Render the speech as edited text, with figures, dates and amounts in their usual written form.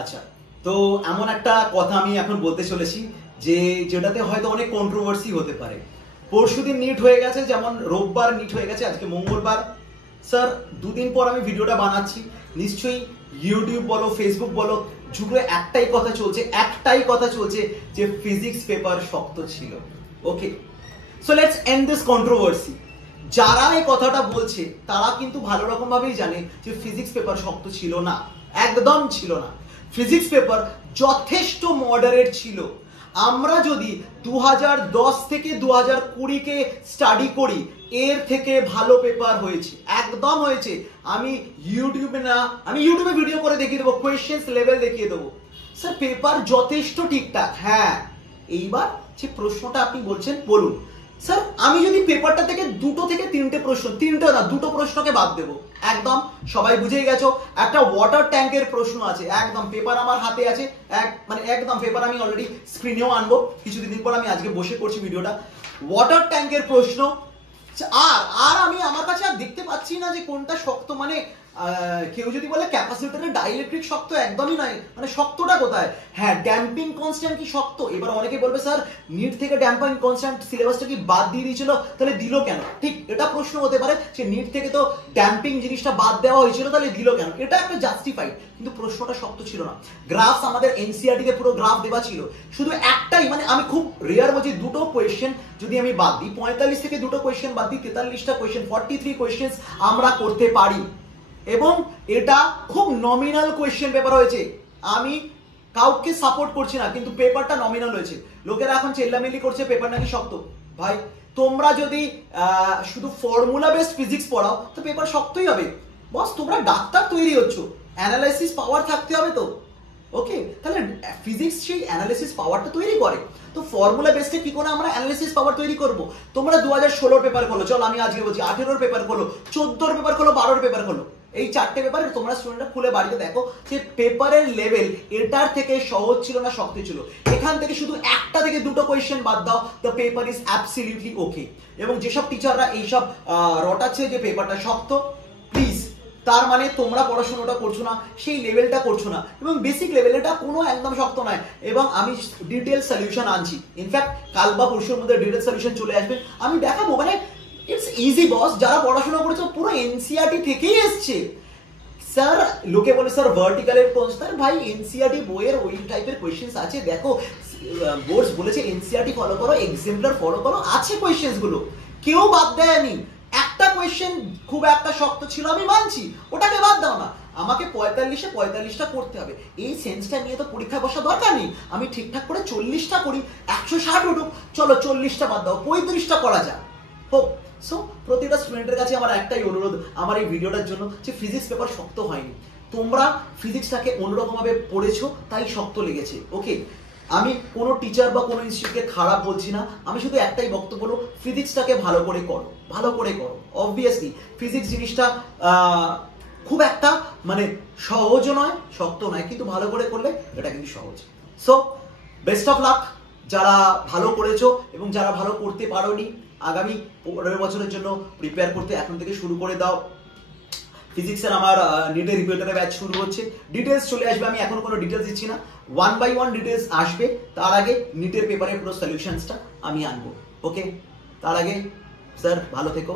আচ্ছা, তো এমন একটা কথা আমি এখন বলতে চলেছি যেটাতে হয়তো অনেক কন্ট্রোভার্সি হতে পারে। পরশুদিন নিট হয়ে গেছে, যেমন রোববার নিট হয়ে গেছে, আজকে মঙ্গলবার। স্যার, দুদিন পর আমি ভিডিওটা বানাচ্ছি, নিশ্চয়ই ইউটিউব বলো ফেসবুক বলো যুগে একটাই কথা চলছে যে ফিজিক্স পেপার শক্ত ছিল। Okay, so let's end this controversy. যারা এই কথাটা বলছে তারা কিন্তু ভালো রকম ভাবেই জানে যে ফিজিক্স পেপার শক্ত ছিল না, একদম ছিল না। ফিজিক্স পেপার যথেষ্ট মডারেট ছিল। আমরা যদি 2010 থেকে 2020 কে স্টাডি করি, এর থেকে ভালো পেপার হয়েছে, একদম হয়েছে। আমি ইউটিউবে ভিডিও করে দেখিয়ে দেবো, কোয়েশ্চেন্স লেভেল দেখিয়ে দেবো। স্যার, পেপার যথেষ্ট ঠিকঠাক, হ্যাঁ। এইবার যে প্রশ্নটা আপনি বলছেন, বলুন স্যার, আমি যদি পেপারটা থেকে 2 থেকে 3টে প্রশ্ন, 3টে না 2টো প্রশ্নকে বাদ দেবো, একদম সবাই বুঝেই গেছো। একটা ওয়াটার ট্যাঙ্কের প্রশ্ন আছে, একদম পেপার আমার হাতে আছে, একদম পেপার আমি অলরেডি স্ক্রিনেও আনবো কিছুদিন পর, আমি আজকে বসে করছি ভিডিওটা। ওয়াটার ট্যাঙ্কের প্রশ্ন, আর আমি আমার কাছে আর দেখতে পাচ্ছি না যে কোনটা শক্ত। মানে কেউ যদি বলে ক্যাপাসিটরের ডাইইলেকট্রিক শক্ত, একদমই নয়। মানে শক্তটা কোথায়? হ্যাঁ, ড্যাম্পিং কনস্ট্যান্ট কি শক্ত? এবার অনেকে বলবে স্যার নিট থেকে ড্যাম্পিং কনস্ট্যান্ট সিলেবাসটা কি বাদ দিয়ে দিয়েছিল, তাহলে দিল কেন? ঠিক, এটা প্রশ্ন হতে পারে যে নিট থেকে তো ড্যাম্পিং জিনিসটা বাদ দেওয়া হয়েছিল, তাহলে দিল কেন? এটা একটা জাস্টিফাইড, কিন্তু প্রশ্নটা শক্ত ছিল না। গ্রাফ আমাদের এনসিইআরটি তে পুরো গ্রাফ দেওয়া ছিল, শুধু একটাই, মানে আমি খুব রেয়ার বলছি, 2টো কোয়েশ্চেন যদি আমি বাদ দিই, 45 থেকে 2টো কোয়েশ্চেন বাদ দিই, 43টা কোয়েশ্চেন, 43 কোয়েশ্চেন আমরা করতে পারি। এবং এটা খুব নমিনাল কোয়েশ্চেন পেপার হয়েছে। আমি কাউকে সাপোর্ট করছি না, কিন্তু পেপারটা নমিনাল হয়েছে। লোকেরা এখন চেল্লামিল্লি করছে পেপার নাকি শক্ত। ভাই, তোমরা যদি শুধু ফর্মুলা বেসড ফিজিক্স পড়াও তো পেপার শক্তই হবে। বস, তোমরা ডাক্তার তৈরি হচ্ছ, অ্যানালাইসিস পাওয়ার থাকতে হবে তো। ওকে, তাহলে ফিজিক্স সেই অ্যানালিসিস পাওয়ারটা তৈরি করে। তো ফর্মুলা বেসডে কি করে আমরা অ্যানালিসিস পাওয়ার তৈরি করব? তোমরা 2016 পেপার খোলো, চলো আমি আজকে বলছি 18 পেপার খোলো, 14 পেপার খোলো, 12 পেপার খোলো। এই 4টে পেপার তোমরা স্টুডেন্টরা খুলে বাড়িতে দেখো যে পেপারের লেভেল এটার থেকে সহজ ছিল না শক্ত ছিল। এখান থেকে শুধু 1টা থেকে 2টো কোয়েশ্চেন বাদ দাও, দ্য পেপার ইজ অ্যাবসলিউটলি ওকে। এবং যেসব টিচাররা এইসব রটাচ্ছে যে পেপারটা শক্ত, প্লিজ, তার মানে তোমরা পড়াশোনাটা করছো না, সেই লেভেলটা করছো না। এবং বেসিক লেভেল এটা কোনো একদম শক্ত নয়। এবং আমি ডিটেল সলিউশন আনছি, ইনফ্যাক্ট কাল বা পরশুর মধ্যে ডিটেল সলিউশন চলে আসবে, আমি দেখাবো। মানে ইটস ইজি বস, যারা পড়াশোনা করেছে পুরো এনসিইআরটি থেকেই এসছে। স্যার, লোকে বলে স্যার ভার্টিক্যালের কোশ্চেন, ভাই এনসিইআরটি বইয়ের ওই টাইপের কোয়েশ্চেন্স আছে, দেখো বোর্ডস বলেছে এনসিইআরটি ফলো করো, এক্সাম্পলার ফলো করো, আছে কোয়েশ্চেন্স গুলো, কেউ বাদ দেয়নি। একটা কোয়েশ্চেন খুব একটা শক্ত ছিল, আমি মানছি, ওটাকে বাদ দাও না। আমাকে 45টা করতে হবে, এই সেন্সটা নিয়ে তো পরীক্ষা বসা দরকার নেই। আমি ঠিকঠাক করে 40টা করি, 160 উঠুক, চলো 40টা বাদ দাও, 35টা করা যায়, হোক। সো প্রতিটা স্টুডেন্টের কাছে আমার একটাই অনুরোধ আমার এই ভিডিওটার জন্য, যে ফিজিক্স পেপার শক্ত হয়নি, তোমরা ফিজিক্সটাকে অন্যরকম ভাবে পড়েছো তাই শক্ত লেগেছে। ওকে, আমি কোনো টিচার বা কোনো ইনস্টিটিউটকে খারাপ বলছি না, আমি শুধু একটাই বক্তব্য বলবো, ফিজিক্সটাকে ভালো করে করো, ভালো করে করো। অবভিয়াসলি ফিজিক্স জিনিসটা খুব একটা মানে সহজও নয়, শক্ত নয়, কিন্তু ভালো করে করলে এটা কিন্তু সহজ। সো বেস্ট অফ লাক যারা ভালো করেছো, এবং যারা ভালো করতে পারোনি, আগামী 15 বছরের জন্য প্রিপেয়ার করতে এখন থেকে শুরু করে দাও। ফিজিক্সের আমার নিটের রিপিটারের ব্যাচ শুরু হচ্ছে, ডিটেলস চলে আসবে, আমি এখন কোনো ডিটেলস দিচ্ছি না, 1 by 1 ডিটেলস আসবে। তার আগে নিটের পেপারের পুরো সলিউশনসটা আমি আনবো। ওকে, তার আগে স্যার ভালো থেকো।